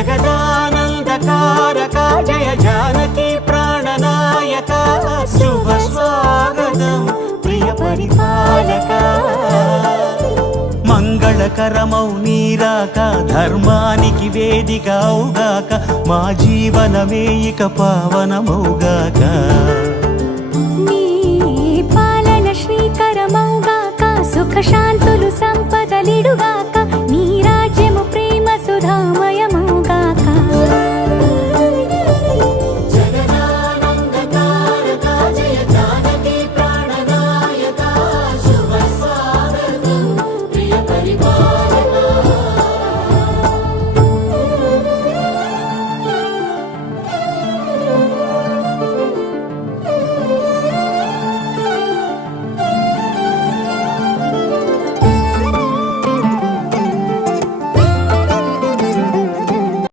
జగదానందకారక జయ జానకి ప్రాణనాయక శుభ స్వాగతం ప్రియ పరిపాలక మంగళకరమౌ నీరాక ధర్మానికి వేదిక అవుగాక మా జీవనమే ఇక పావనమౌగాక నీ పాలన శ్రీకరమౌగాక సుఖ శాంతులు సంపదలిడుగా